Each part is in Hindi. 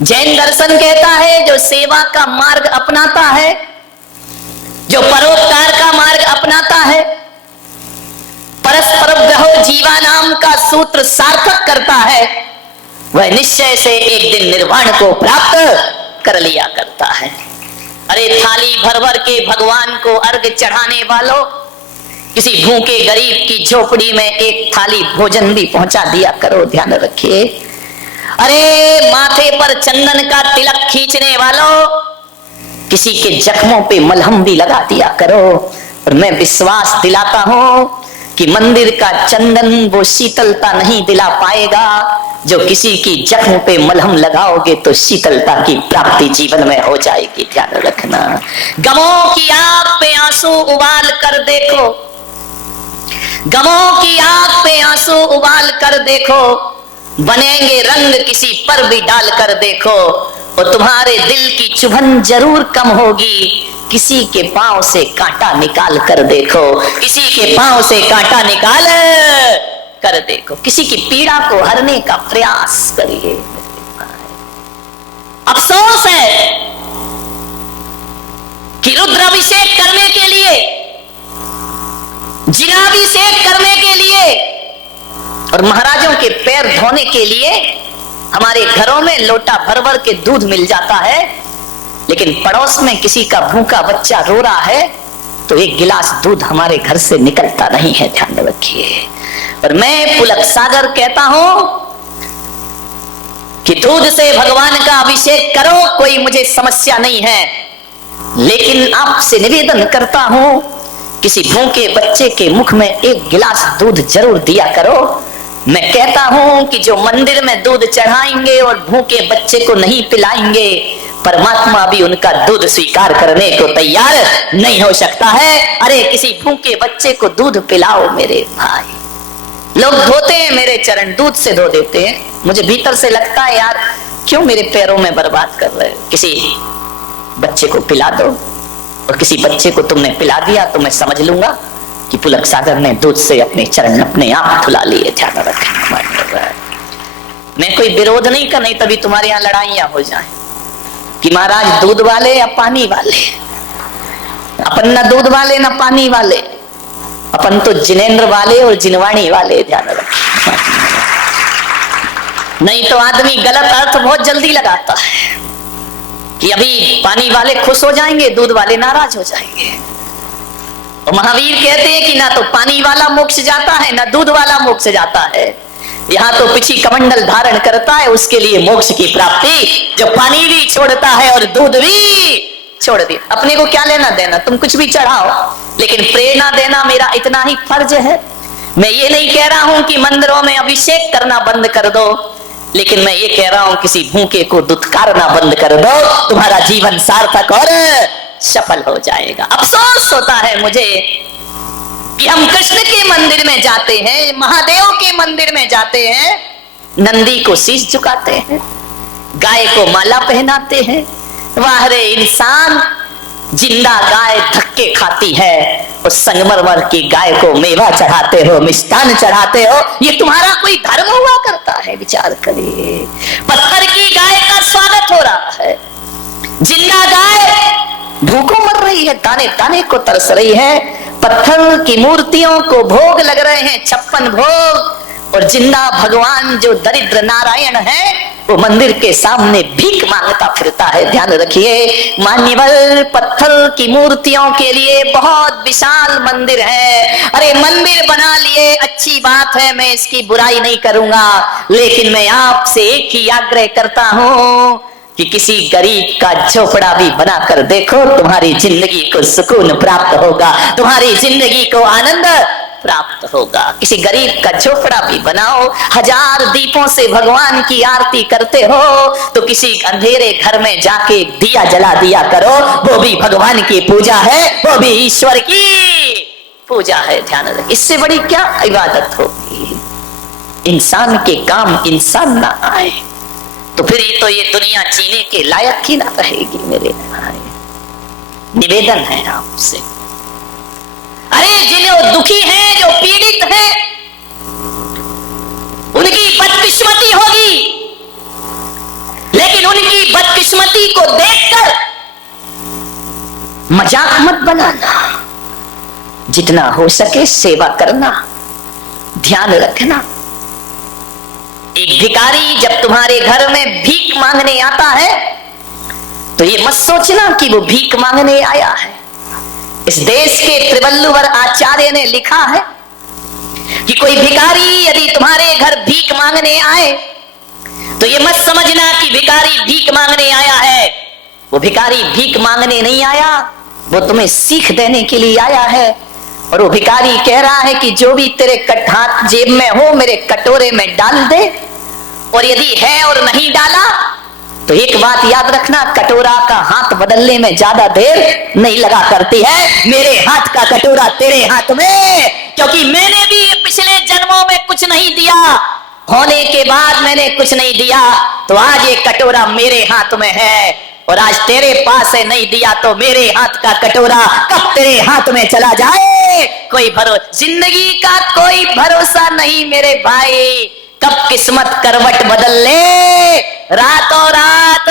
जैन दर्शन कहता है जो सेवा का मार्ग अपनाता है, जो परोपकार का मार्ग अपनाता है, परस्पर ग्रहो जीवा नाम का सूत्र सार्थक करता है, वह निश्चय से एक दिन निर्वाण को प्राप्त कर लिया करता है। अरे थाली भर भर के भगवान को अर्घ चढ़ाने वालों, किसी भूखे गरीब की झोपड़ी में एक थाली भोजन भी पहुंचा दिया करो, ध्यान रखिए। अरे माथे पर चंदन का तिलक खींचने वालों, किसी के जख्मों पे मलहम भी लगा दिया करो। और मैं विश्वास दिलाता हूं कि मंदिर का चंदन वो शीतलता नहीं दिला पाएगा जो किसी की जख्म पे मलहम लगाओगे तो शीतलता की प्राप्ति जीवन में हो जाएगी, ध्यान रखना। गमों की आग पे आंसू उबाल कर देखो, गमों की आग पे आंसू उबाल कर देखो, बनेंगे रंग किसी पर भी डाल कर देखो, और तुम्हारे दिल की चुभन जरूर कम होगी। किसी के पांव से कांटा निकाल कर देखो, किसी के पांव से कांटा निकाल कर देखो, किसी की पीड़ा को हरने का प्रयास करिए। अफसोस है कि रुद्राभिषेक करने के लिए, जिनाभिषेक करने के लिए और महाराजों के पैर धोने के लिए हमारे घरों में लोटा भर भर के दूध मिल जाता है, लेकिन पड़ोस में किसी का भूखा बच्चा रो रहा है तो एक गिलास दूध हमारे घर से निकलता नहीं है, ध्यान रखिए। और मैं पुलक सागर कहता हूं कि दूध से भगवान का अभिषेक करो, कोई मुझे समस्या नहीं है, लेकिन आपसे निवेदन करता हूं किसी भूखे बच्चे के मुख में एक गिलास दूध जरूर दिया करो। मैं कहता हूं कि जो मंदिर में दूध चढ़ाएंगे और भूखे बच्चे को नहीं पिलाएंगे, परमात्मा भी उनका दूध स्वीकार करने को तैयार नहीं हो सकता है। अरे किसी भूखे बच्चे को दूध पिलाओ मेरे भाई। लोग धोते हैं मेरे चरण, दूध से धो देते हैं, मुझे भीतर से लगता है यार क्यों मेरे पैरों में बर्बाद कर रहे हो। किसी बच्चे को पिला दो, और किसी बच्चे को तुमने पिला दिया तो मैं समझ लूंगा कि पुलक सागर ने दूध से अपने चरण अपने आप धुला लिए, ध्यान रखना। मैं कोई विरोध नहीं कर, नहीं तभी तुम्हारे यहाँ लड़ाइयां हो जाए कि महाराज दूध वाले या पानी वाले। अपन न दूध वाले न पानी वाले, अपन तो जिनेंद्र वाले और जिनवाणी वाले, ध्यान रखें। नहीं तो आदमी गलत अर्थ बहुत जल्दी लगाता है कि अभी पानी वाले खुश हो जाएंगे, दूध वाले नाराज हो जाएंगे। और महावीर कहते हैं कि ना तो पानी वाला मोक्ष जाता है ना दूध वाला मोक्ष जाता है, यहाँ तो पिछी कमंडल धारण करता है उसके लिए मोक्ष की प्राप्ति, जो पानी भी छोड़ता है और दूध भी छोड़ दे। अपने को क्या लेना देना, तुम कुछ भी चढ़ाओ, लेकिन प्रेरणा देना मेरा इतना ही फर्ज है। मैं ये नहीं कह रहा हूं कि मंदिरों में अभिषेक करना बंद कर दो, लेकिन मैं ये कह रहा हूं किसी भूखे को दुत्कारना बंद कर दो, तुम्हारा जीवन सार्थक और सफल हो जाएगा। अफसोस होता है मुझे कि हम कृष्ण के मंदिर में जाते हैं, महादेव के मंदिर में जाते हैं, नंदी को शीश झुकाते हैं, गाय को माला पहनाते हैं। वाह रे इंसान, जिंदा गाय धक्के खाती है और संगमरमर की गाय को मेवा चढ़ाते हो, मिष्ठान चढ़ाते हो, ये तुम्हारा कोई धर्म हुआ करता है? विचार करिए। पत्थर की गाय का स्वागत हो रहा है, जिंदा गाय भूखों मर रही है, दाने दाने को तरस रही है, पत्थर की मूर्तियों को भोग लग रहे हैं 56 भोग, और जिंदा भगवान जो दरिद्र नारायण है वो मंदिर के सामने भीख मांगता फिरता है। ध्यान रखिए मान्यवर, पत्थर की मूर्तियों के लिए बहुत विशाल मंदिर है। अरे मंदिर बना लिए अच्छी बात है, मैं इसकी बुराई नहीं करूंगा, लेकिन मैं आपसे एक ही आग्रह करता हूं कि किसी गरीब का झोपड़ा भी बनाकर देखो, तुम्हारी जिंदगी को सुकून प्राप्त होगा, तुम्हारी जिंदगी को आनंद प्राप्त होगा। किसी गरीब का झोपड़ा भी बनाओ, 1000 दीपों से भगवान की आरती करते हो तो किसी अंधेरे घर में जाके दिया जला दिया करो, वो भी भगवान की पूजा है, वो भी ईश्वर की पूजा है। ध्यान रख, इससे बड़ी क्या इबादत होगी? इंसान के काम इंसान ना आए तो फिर तो ये दुनिया जीने के लायक ही ना रहेगी। मेरे भाई निवेदन है आपसे, अरे जिन्हें दुखी हैं, जो पीड़ित हैं, उनकी बदकिस्मती होगी लेकिन उनकी बदकिस्मती को देखकर मजाक मत बनाना, जितना हो सके सेवा करना, ध्यान रखना। एक भिखारी जब तुम्हारे घर में भीख मांगने आता है तो ये मत सोचना कि वो भीख मांगने आया है। इस देश के त्रिवल्लुवर आचार्य ने लिखा है कि कोई भिखारी यदि तुम्हारे घर भीख मांगने आए तो ये मत समझना कि भिखारी भीख मांगने आया है। वो भिखारी भीख मांगने नहीं आया, वो तुम्हें सीख देने के लिए आया है। और वो भिखारी कह रहा है कि जो भी तेरे हाथ जेब में हो मेरे कटोरे में डाल दे, और यदि है और नहीं डाला तो एक बात याद रखना, कटोरा का हाथ बदलने में ज्यादा देर नहीं लगा करती है। मेरे हाथ का कटोरा तेरे हाथ में, क्योंकि मैंने भी पिछले जन्मों में कुछ नहीं दिया, होने के बाद मैंने कुछ नहीं दिया, तो आज ये कटोरा मेरे हाथ में है। और आज तेरे पास है, नहीं दिया तो मेरे हाथ का कटोरा कब तेरे हाथ में चला जाए कोई भरोसा, जिंदगी का कोई भरोसा नहीं मेरे भाई। कब किस्मत करवट बदल ले, रातों रात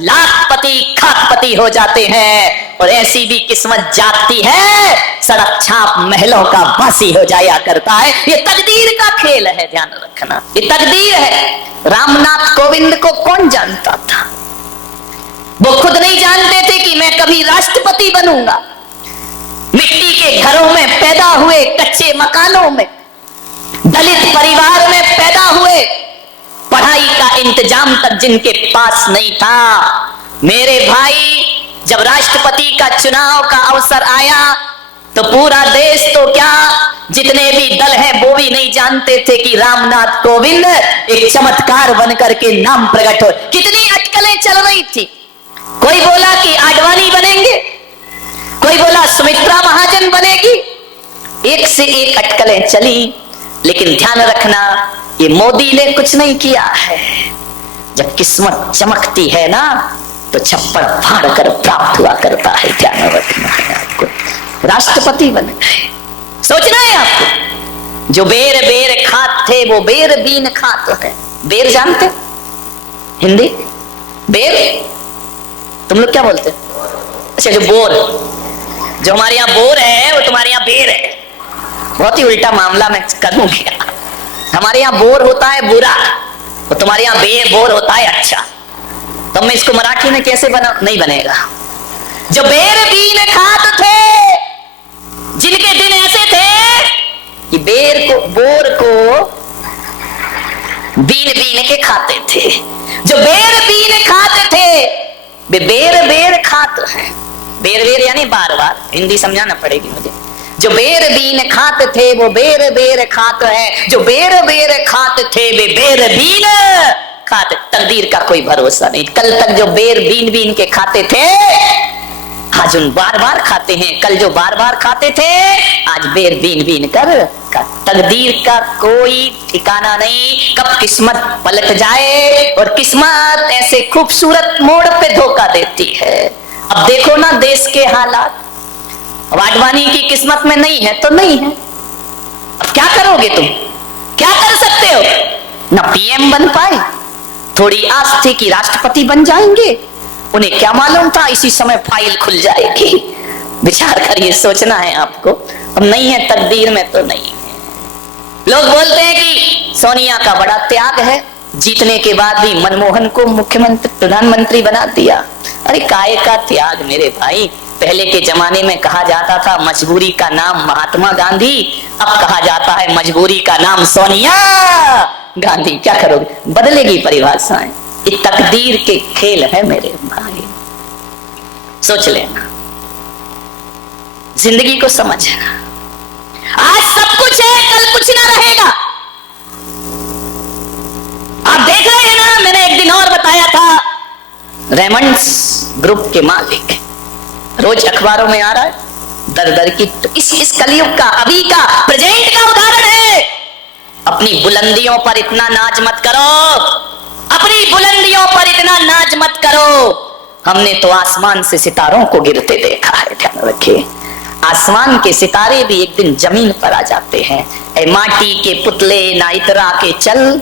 लाखपति खाकपति हो जाते हैं। और ऐसी भी किस्मत जागती है, सड़क छाप महलों का बासी हो जाया करता है। ये तकदीर का खेल है, ध्यान रखना, ये तकदीर है। रामनाथ कोविंद को कौन जानता था? वो खुद नहीं जानते थे कि मैं कभी राष्ट्रपति बनूंगा। मिट्टी के घरों में पैदा हुए, कच्चे मकानों में, दलित परिवार में पैदा हुए, पढ़ाई का इंतजाम तक जिनके पास नहीं था। मेरे भाई, जब राष्ट्रपति का चुनाव का अवसर आया तो पूरा देश तो क्या, जितने भी दल हैं वो भी नहीं जानते थे कि रामनाथ कोविंद एक चमत्कार बनकर के नाम प्रकट हो। कितनी अटकलें चल रही थी। कोई बोला कि आडवाणी बनेंगे, कोई बोला सुमित्रा महाजन बनेगी, एक से एक अटकलें चली। लेकिन ध्यान रखना, ये मोदी ने कुछ नहीं किया है। जब किस्मत चमकती है ना तो छप्पड़ फाड़ कर प्राप्त हुआ करता है। ध्यान रखना है आपको, राष्ट्रपति बन गए। सोचना है आपको, जो बेर बेर खात थे वो बेर बीन खात है। बेर जानते हिंदी? बेर तुम लोग क्या बोलते? अच्छा, जो बोर, जो हमारे यहाँ बोर है वो तुम्हारे यहाँ बेर है। बहुत ही उल्टा मामला मैं करूंगी। हमारे यहाँ बोर होता है बुरा, तो तुम्हारे यहाँ बोर होता है अच्छा। तो मैं इसको मराठी में कैसे बना? नहीं बनेगा। जो बेर बीन खात थे, जिनके दिन ऐसे थे कि बोर को बीन बीन के खाते थे। जो बेर बीन खाते थे वे बेर बेर खात हैं। बेर बेर यानी बार बार, हिंदी समझाना पड़ेगी मुझे। जो बेर बीन खात थे वो बेर बेर खात है, जो बेर बेर खात थे वे बेर बीन खाते। तकदीर का कोई भरोसा नहीं। कल तक जो बेर बीन बीन के खाते थे आज उन बार बार खाते हैं। कल जो बार बार खाते थे आज बेर बीन बीन कर। तकदीर का कोई ठिकाना नहीं, कब किस्मत पलट जाए। और किस्मत ऐसे खूबसूरत मोड़ पे धोखा देती है। अब देखो ना देश के हालात, आडवाणी की किस्मत में नहीं है तो नहीं है। अब क्या करोगे तुम? क्या कर सकते हो? ना पीएम बन पाए, थोड़ी आस थी कि राष्ट्रपति बन जाएंगे, उन्हें क्या मालूम था इसी समय फाइल खुल जाएगी। विचार करिए, सोचना है आपको। अब नहीं है, तकदीर में तो नहीं है। लोग बोलते हैं कि सोनिया का बड़ा त्याग है, जीतने के बाद भी मनमोहन को मुख्यमंत्री प्रधानमंत्री बना दिया। अरे काय का त्याग मेरे भाई। पहले के जमाने में कहा जाता था मजबूरी का नाम महात्मा गांधी, अब कहा जाता है मजबूरी का नाम सोनिया गांधी। क्या करोगे? बदलेगी परिभाषाएं। ये तकदीर के खेल है मेरे भाई, सोच लेना, जिंदगी को समझना। आज सब कुछ है, कल कुछ ना रहेगा। आप देख रहे हैं ना, मैंने एक दिन और बताया था, रेमंड्स ग्रुप के मालिक, रोज अखबारों में आ रहा है दर दर की। तो इस कलयुग का, अभी का, प्रेजेंट का उदाहरण है। अपनी बुलंदियों पर इतना नाज मत करो, अपनी बुलंदियों पर इतना नाज मत करो। हमने तो आसमान से सितारों को गिरते देखा है। ध्यान रखिए, आसमान के सितारे भी एक दिन जमीन पर आ जाते हैं। ए माटी के पुतले ना इतरा के चल,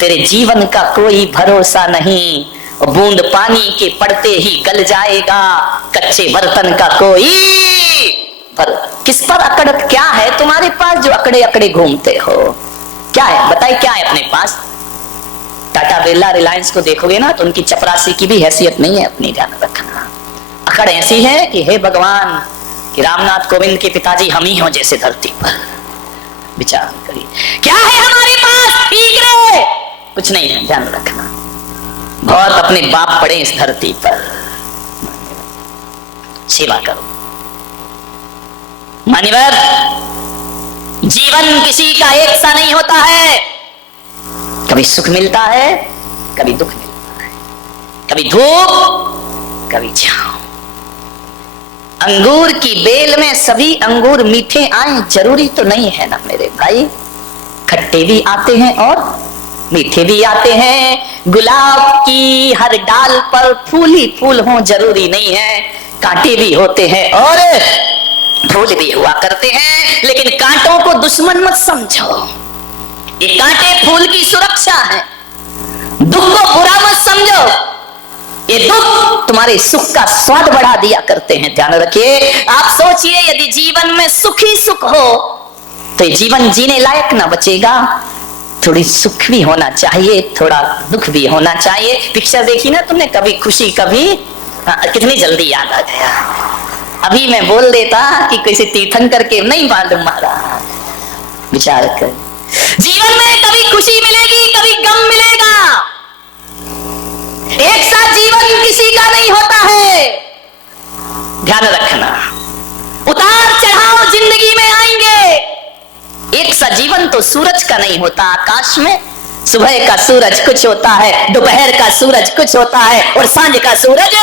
तेरे जीवन का कोई भरोसा नहीं। और बूंद पानी के पड़ते ही गल जाएगा, कच्चे बर्तन का कोई पर किस पर अकड़ क्या है तुम्हारे पास जो अकड़े अकड़े घूमते हो? क्या है बताइए, क्या है अपने पास? टाटा बिरला रिलायंस को देखोगे ना तो उनकी चपरासी की भी हैसियत नहीं है अपनी, ध्यान रखना। अकड़ ऐसी है कि हे भगवान कि रामनाथ कोविंद के पिताजी हम ही हो जैसे धरती पर। विचार करिए क्या है हमारे पास? ठीक रहे कुछ नहीं है, ध्यान रखना। बहुत अपने बाप पड़े इस धरती पर, सेवा करो। मान्यवर, जीवन किसी का एक सा नहीं होता है। कभी सुख मिलता है, कभी दुख मिलता है, कभी धूप, कभी छांव। अंगूर की बेल में सभी अंगूर मीठे आए जरूरी तो नहीं है ना मेरे भाई। खट्टे भी आते हैं और मीठे भी आते हैं। गुलाब की हर डाल पर फूल ही फूल हो जरूरी नहीं है। कांटे भी होते हैं और फूल भी हुआ करते हैं। लेकिन कांटों को दुश्मन मत समझो, ये कांटे फूल की सुरक्षा है। दुख को बुरा मत समझो, ये दुख तुम्हारे सुख का स्वाद बढ़ा दिया करते हैं, ध्यान रखिए। आप सोचिए यदि जीवन में सुख ही सुख हो तो जीवन जीने लायक ना बचेगा। थोड़ी सुख भी होना चाहिए, थोड़ा दुख भी होना चाहिए। पिक्चर देखी ना तुमने कभी खुशी कभी, कितनी जल्दी याद आ गया। अभी मैं बोल देता कि किसी तीर्थंकर के नहीं मालूम मारा। विचार कर, जीवन में कभी खुशी मिलेगी कभी गम मिलेगा। एक साथ जीवन किसी का नहीं होता है, ध्यान रखना। उतार चढ़ाव जिंदगी में आएंगे। एक सा जीवन तो सूरज का नहीं होता आकाश में। सुबह का सूरज कुछ होता है, दोपहर का सूरज कुछ होता है और सांझ का सूरज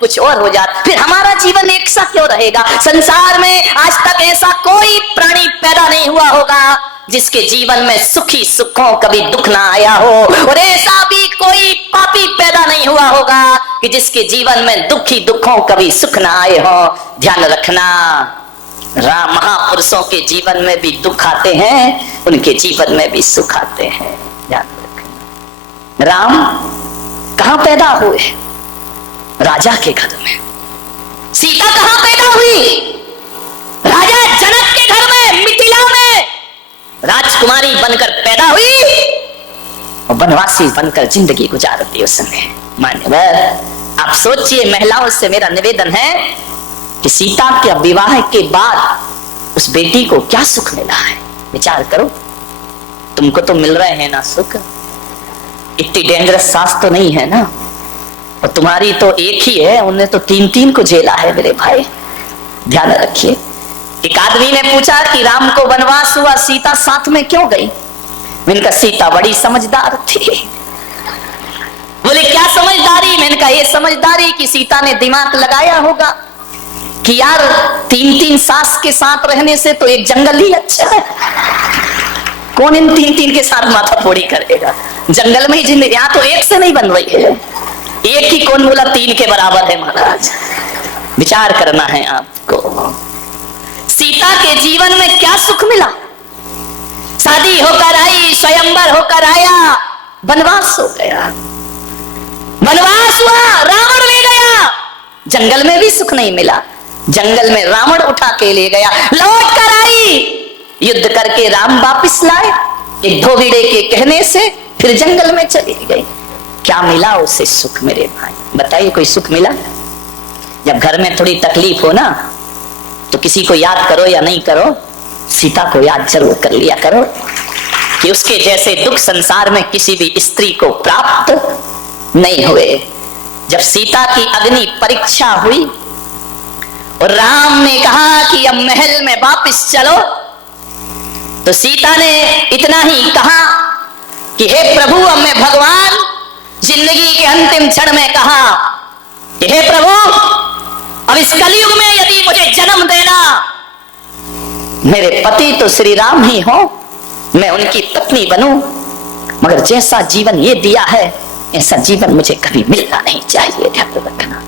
कुछ और हो जाता। फिर हमारा जीवन एक सा क्यों रहेगा? संसार में आज तक ऐसा कोई प्राणी पैदा नहीं हुआ होगा जिसके जीवन में सुखी सुखों कभी दुख ना आया हो, और ऐसा भी कोई पापी पैदा नहीं हुआ होगा कि जिसके जीवन में दुखी दुखों कभी सुख ना आए हो। ध्यान रखना, राम महापुरुषों के जीवन में भी दुख आते हैं, उनके जीवन में भी सुख आते हैं, ध्यान रखना। राम कहां पैदा हुए? राजा के घर में। सीता कहां पैदा हुई? राजा जनक के घर में, मिथिला में राजकुमारी बनकर पैदा हुई और वनवासी बनकर जिंदगी गुजार दी उसने। मान्यवर, आप सोचिए, महिलाओं से मेरा निवेदन है कि सीता के विवाह के बाद उस बेटी को क्या सुख मिला है? विचार करो। तुमको तो मिल रहे हैं ना सुख, इतनी डेंजरस सास तो नहीं है ना, और तुम्हारी तो एक ही है, उन्हें तो तीन तीन को झेला है मेरे भाई, ध्यान रखिए। एक आदमी ने पूछा कि राम को वनवास हुआ, सीता साथ में क्यों गई? मैंने कहा सीता बड़ी समझदार थी। बोले क्या समझदारी? मैंने कहा ये समझदारी कि सीता ने दिमाग लगाया होगा कि यार तीन तीन सास के साथ रहने से तो एक जंगल ही अच्छा है। कौन इन तीन तीन के साथ माथा फोड़ी करेगा? जंगल में ही जिंदगी। यहाँ तो एक से नहीं बन रही है, एक ही कौन बोला तीन के बराबर है महाराज? विचार करना है आपको। सीता के जीवन में क्या सुख मिला? शादी होकर आई, स्वयंवर होकर आया, वनवास हो गया। वनवास हुआ, रावण ले गया। जंगल में भी सुख नहीं मिला, जंगल में रावण उठा के ले गया। लौट कर आई, युद्ध करके राम वापिस लाए एक धोबिड़े के कहने से, फिर जंगल में चली गई। क्या मिला उसे सुख मेरे भाई? बताइए, कोई सुख मिला? जब घर में थोड़ी तकलीफ हो ना तो किसी को याद करो या नहीं करो, सीता को याद जरूर कर लिया करो कि उसके जैसे दुख संसार में किसी भी स्त्री को प्राप्त नहीं हुए। जब सीता की अग्नि परीक्षा हुई और राम ने कहा कि अब महल में वापस चलो, तो सीता ने इतना ही कहा कि हे प्रभु, अब मैं भगवान जिंदगी के अंतिम क्षण में कहा कि हे प्रभु, अब इस कलयुग में यदि मुझे जन्म देना, मेरे पति तो श्री राम ही हो, मैं उनकी पत्नी बनूं, मगर जैसा जीवन ये दिया है ऐसा जीवन मुझे कभी मिलना नहीं चाहिए। ध्यान रखना।